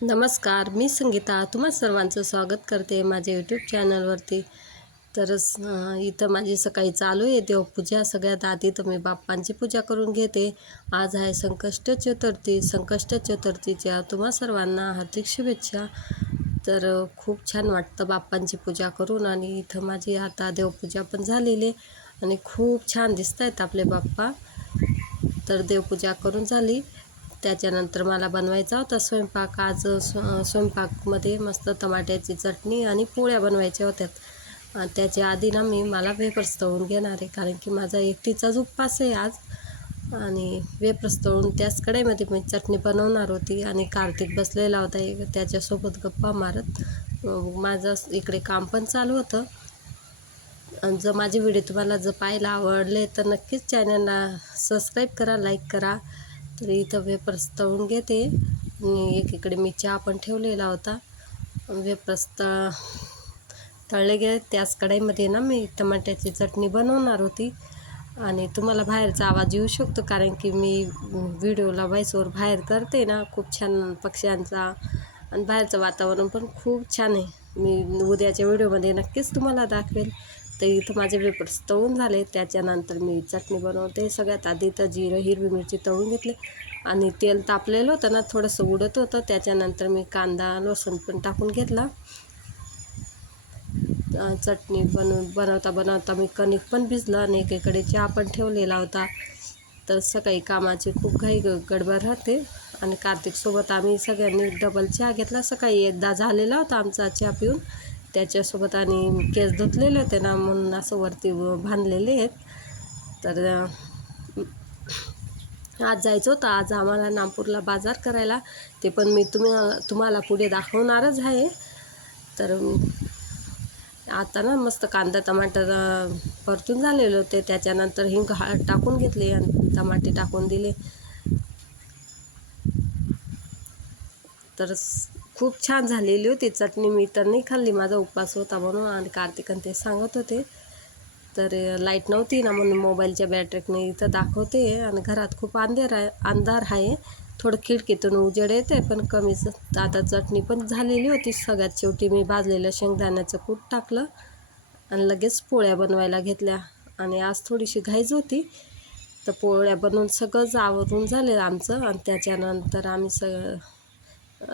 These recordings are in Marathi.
नमस्कार, मी संगीता तुम्हा सर्वांचं स्वागत करते माझ्या यूट्यूब चॅनलवरती। इथं माझी सकाळी चालू आहे देवपूजा। सगळ्यात आधी तर मी बाप्पांची पूजा करून घेते। आज आहे संकष्ट चतुर्थी। संकष्ट चतुर्थीच्या तुम्हा सर्वांना हार्दिक शुभेच्छा। खूप छान वाटतं बाप्पांची पूजा करून आणि इथं माझी आता देवपूजा पण झालेली आणि खूप छान दिसतायत आपले बाप्पा। देवपूजा करून झाली। त्याच्यानंतर मला बनवायचा होता स्वयंपाक। आज स्वयंपाकमध्ये मस्त टमाट्याची चटणी आणि पोळ्या बनवायच्या होत्या। त्याच्या आधी मला वेफर्स तळून घेणार आहे, कारण की माझा एकटीचाच उपवास आहे आज। आणि वेफर्स तळून त्याच कढईमध्ये मी चटणी बनवणार होती आणि कार्तिक बसलेला होता त्याच्यासोबत गप्पा मारत। माझं इकडे काम पण चालू होतं। आणि जर माझे व्हिडिओ तुम्हाला पाहायला आवडले तर नक्कीच चॅनलला सबस्क्राईब करा, लाईक करा। इथं वेफर्स तळून घेते आणि एकीकडे मी चहा पण ठेवलेला होता। वेफर्स तळले गेले त्याच कढईमध्ये मी टमाट्याची चटणी बनवणार होती। आणि तुम्हाला बाहेरचा आवाज येऊ शकतो, कारण की मी व्हिडिओला व्हॉइसओव्हर बाहेर करते ना। खूप छान पक्ष्यांचा आणि बाहेरचं वातावरण पण खूप छान आहे। मी उद्याच्या व्हिडिओमध्ये नक्कीच तुम्हाला दाखवेल। इथं माझे वेफर्स तळून झाले। त्याच्यानंतर मी चटणी बनवते। सगळ्यात आधी तर जिरं हिरवी मिरची तळून घेतली आणि तेल तापलेलं होतं ना, थोडंसं उडत होतं। त्याच्यानंतर मी कांदा लसूण पण टाकून घेतला। चटणी बनवता बनवता मी कणिक पण भिजलं आणि एकीकडे चहा पण ठेवलेला होता। सकाळी कामाची खूप गडबड राहते आणि कार्तिकसोबत आम्ही सगळ्यांनी डबल चहा घेतला। सकाळी एकदा झालेला होता आमचा चहा पिऊन, त्याच्यासोबत आणि केस धुतलेले होते ना, म्हणून असं वरती बांधलेले आहेत। आज जायचं होतं। आज आम्हाला नागपूरला बाजार करायला, ते पण मी तुम्हाला पुढे दाखवणारच आहे। आता ना मस्त कांदा टमाटर परतून झालेले होते। त्याच्यानंतर हिंग टाकून घेतले आणि टमाटे टाकून दिले। खूप छान झालेली होती चटणी। मी तर नाही खाल्ली, माझा उपवास होता म्हणून, आणि कार्तिक ते सांगत होते। लाईट नव्हती ना, म्हणून मोबाईलच्या बॅटरीने इथं दाखवते आणि घरात खूप अंधार आहे। थोडं खिडकीतून उजेड येते पण कमीच। आता चटणी पण झालेली होती। सगळ्यात शेवटी मी भाजलेलं शेंगदाण्याचं कूट टाकलं आणि लगेच पोळ्या बनवायला घेतल्या। आणि आज थोडीशी घाईच होती, पोळ्या बनवून सगळंच आवरून झाले आमचं। आणि त्याच्यानंतर आम्ही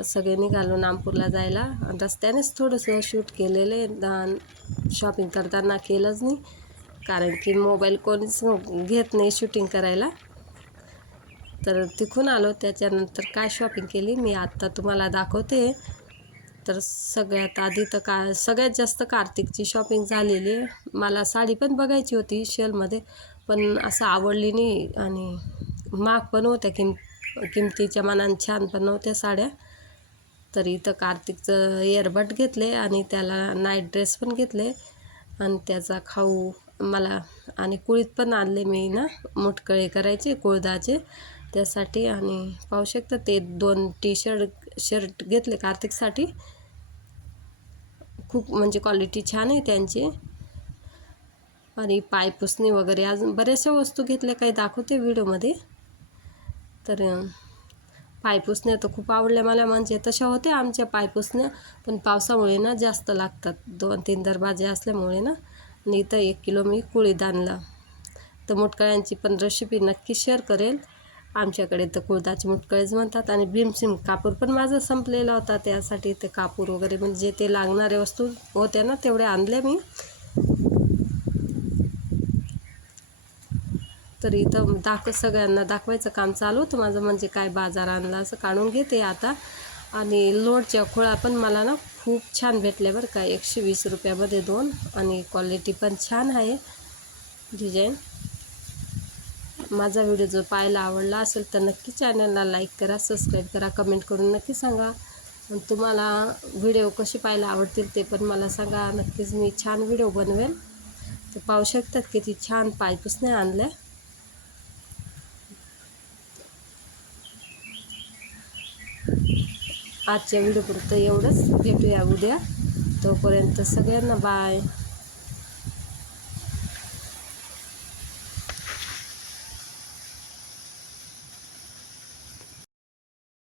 सगळे निघालो नागपूरला जायला। आणि रस्त्यानेच थोडंसं शूट केलेलं आहे। शॉपिंग करताना केलंच नाही, कारण की मोबाईल कोणीच घेत नाही शूटिंग करायला। तिथून आलो। त्याच्यानंतर काय शॉपिंग केली मी आत्ता तुम्हाला दाखवते। सगळ्यात आधी तर सगळ्यात जास्त कार्तिकची शॉपिंग झालेली आहे। मला साडी पण बघायची होती सेलमध्ये, पण असं आवडली नाही आणि महाग पण होत्या, किमतीच्या मानाने छान पण नव्हत्या साड्या। इथं कार्तिकचं इयरबड घेतले आणि त्याला नाईट ड्रेस पण घेतले आणि त्याचा खाऊ मला, आणि कुळीत पण आणले मी ना, मुटकळे करायचे कुळदाचे त्यासाठी। आणि पाहू शकता ते 2 शर्ट घेतले कार्तिकसाठी। खूप म्हणजे क्वालिटी छान आहे त्यांची। आणि पायपुसणी वगैरे अजून बऱ्याचशा वस्तू घेतल्या, काही दाखवते व्हिडिओमध्ये। पायपुसण्या तर खूप आवडल्या मला, म्हणजे तशा होत्या आमच्या पायपुसण्या, पण पावसामुळे ना जास्त लागतात। 2-3 दरवाजे असल्यामुळे ना। आणि इथं 1 किलो मी कुळीद आणला। मुटकळ्यांची पण रेसिपी नक्की शेअर करेल। आमच्याकडे तर कुळदाचे मुटकळेच म्हणतात। आणि भीमसिम कापूर पण माझा संपलेला होता, त्यासाठी ते कापूर वगैरे म्हणजे ते लागणाऱ्या वस्तू होत्या ना, तेवढ्या आणल्या मी। इथं सगळ्यांना दाखवायचं काम चालू होतं माझं, म्हणजे काय बाजार आणला असं काढून घेते आता। आणि लोणच्या खोळा पण मला ना खूप छान भेटल्या बरं का, 120 रुपयामध्ये 2, आणि क्वालिटी पण छान आहे, डिझाईन। माझा व्हिडिओ जर पाहायला आवडला असेल तर नक्की चॅनलला लाईक करा, सबस्क्राईब करा, कमेंट करून नक्की सांगा। तुम्हाला व्हिडिओ कसे पाहायला आवडतील ते पण मला सांगा, नक्कीच मी छान व्हिडिओ बनवेल। पाहू शकतात किती छान पायपुसण्या आणल्या। आजच्या व्हिडिओपुरतं एवढंच, भेटूया उद्या। तोपर्यंत सगळ्यांना बाय।